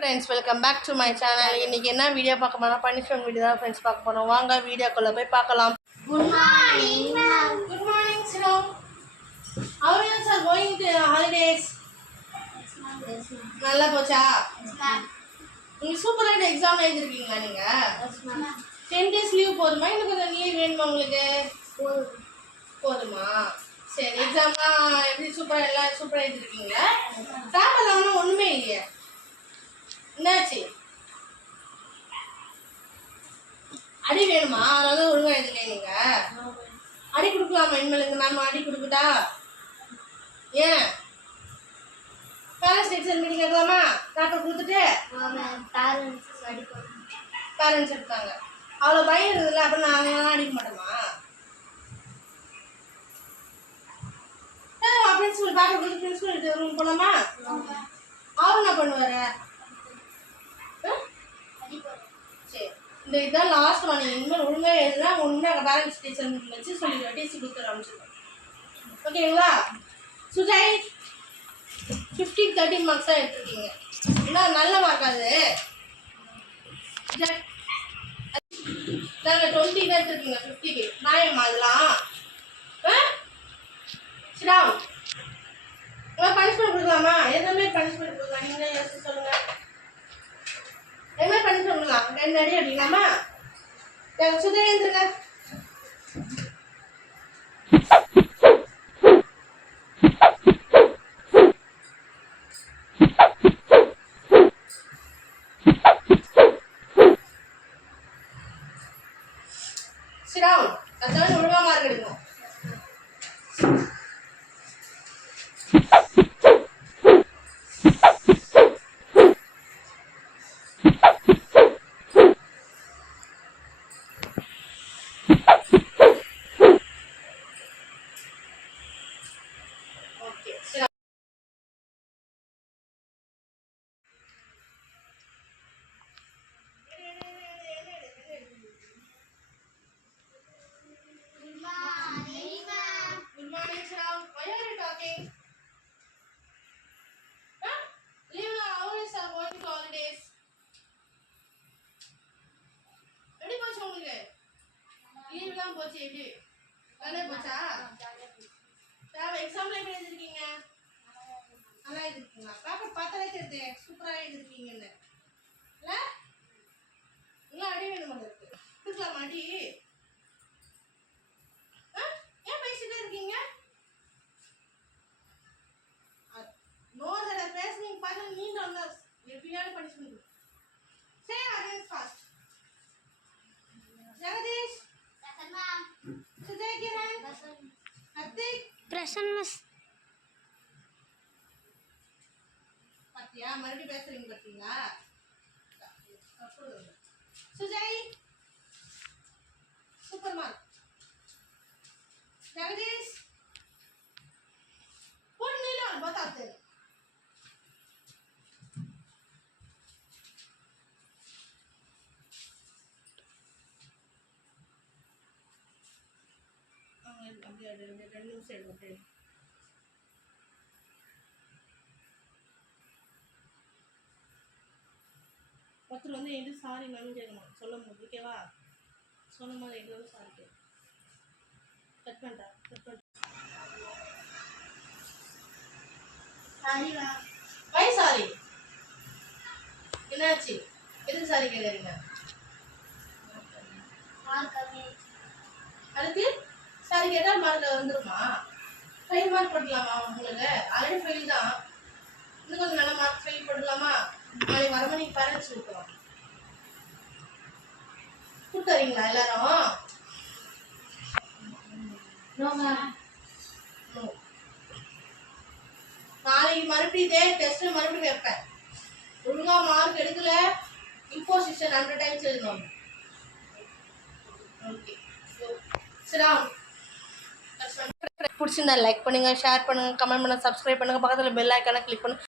Friends welcome back to my channel. இன்னைக்கு என்ன video பார்க்க போனால் பனிஷ்மெண்ட் வீடியோ தான் ஃப்ரெண்ட்ஸ் பார்க்க போகிறோம். வாங்க வீடியோக்குள்ளே போய் பார்க்கலாம். Good morning, ma'am. Good morning, Sino. How are you sir going to holidays? Yes, ma'am. Yes, ma'am. நல்லா போச்சா? Yes, ma'am. நீங்கள் சூப்பராக எக்ஸாம் எழுதிருக்கீங்களா நீங்கள்? Yes, ma'am. 10 days லீவ் போதுமா இன்னும் கொஞ்சம் லீவ் வேணுமா உங்களுக்கு? போதுமா? சரி, எக்ஸாம்லாம் எப்படி சூப்பராக எல்லாம் சூப்பராக எழுதிருக்கீங்களா? பேப்பர் ஒன்றும் ஒன்றுமே இல்லையே, என்னாச்சு? அடி வேணுமா? அதனால ஒழுங்கா எழுதல நீங்க. அடி கொடுக்கலாமா? இனிமேல் இந்த மேம் அடி கொடுக்குதா? ஏன் பேரண்ட்ஸ் டீச்சர் மீட்டிங் எடுக்கலாமா? பேப்பர் கொடுத்துட்டு பேரண்ட்ஸ் எடுத்தாங்க. அவ்வளோ பயம் இருக்குதுல்ல, அப்புறம் நாங்களாம் அடிக்க மாட்டோமா? பிரின்சிபல் பேப்பர் கொடுத்து பிரின்சிபல் ரூம் போலாமா? அவர் என்ன பண்ணுவாரு? சரி, இந்த இதுதான் லாஸ்ட் ஒன். இனிமேல் ஒழுங்காக எழுதுனா ஒன்று பேரண்ட்ஸ் டீச்சர் மீட்டிங் வச்சு சொல்லிடுவேன், டீச்சர் கொடுத்துரு அமைச்சிருக்கேன். ஓகேங்களா? சுஜாய் 15-13 மார்க்ஸ் தான் எடுத்துருக்கீங்க. ஏன்னா நல்ல மார்க் அது. நாங்கள் 20 தான் எடுத்துருக்கீங்க 50க்கு. நியாயமா அதெல்லாம்? சிராவ் பனிஷ்மெண்ட் கொடுக்கலாமா? எதுவுமே பனிஷ்மெண்ட் கொடுக்கலாம். நீங்களே யோசிச்சு சொல்லுங்க. என்ன பண்ணி சொல்லலாம்? 2 அடி அடிக்கலாமா? சுதா எழுந்துருங்க. சிராவ் அதான் ஒழுங்கா மார்க் எடுக்கணும். போச்சு எப்படி நல்லா போச்சா? எக்ஸாம்ல எப்படி எழுதிருக்கீங்க? நல்லா எழுதிருக்கீங்களா? பேப்பர் பார்த்தாலே தெரியுது சூப்பராக எழுதிருக்கீங்கன்னு. இல்லை இன்னும் அடி வேணும் இருக்கு. கொடுக்கலாமா அடி? ஏன் பேசிட்டே இருக்கீங்க? நோ தடவை பேசுனீங்க பார்த்தா நீங்க வந்து எப்படியாவது பனிஷ்மெண்ட். சரி, அகைன் ஃபாஸ்ட். ஜெகதீஷ் பாத்தியா மறுபடியும் பேசுறீங்க பாத்தீங்களா? Sujay super mark. ஜெகதீஷ் பொண்ணு बताते அப்படியே 2 நிமிஷம் எடுத்து ஒருத்தர் வந்து எது சாரி மேம் கேட்கணும் சொல்லும் போது. ஓகேவா? சொல்லும் போது எது சாரி கேட்கும். கட் பண்ணிட்டா வை சாரி. என்னாச்சு? எதுக்கு சாரி கேட்குறீங்க? அதுக்கு சாரி கேட்டால் மார்க் வந்துருமா? ஃபெயில் மார்க் போடலாமா உங்களுக்கு? ஆல்ரெடி ஃபெயில் தான். இன்னும் கொஞ்சம் நல்ல மார்க் ஃபெயில் போடலாமா? நாளைக்கு வரமா நீங்கள் பேரண்ட்ஸ் கொடுக்கலாம். கூப்பிட்டுறீங்களா எல்லாரும்? நாளைக்கு மறுபடியும் இதே டெஸ்ட் மறுபடியும் வைப்பேன். ஒழுங்கா மார்க் எடுக்கல இம்போசிஷன் 100 டைம்ஸ் எழுதணும். ஓகே சரி. பிடிச்சிருந்தா லைக் பண்ணுங்க, ஷேர் பண்ணுங்க, கமெண்ட் பண்ணுங்க, சப்ஸ்கிரைப் பண்ணுங்க, பக்கத்தில் பெல் ஐக்கானை கிளிக் பண்ணுங்க.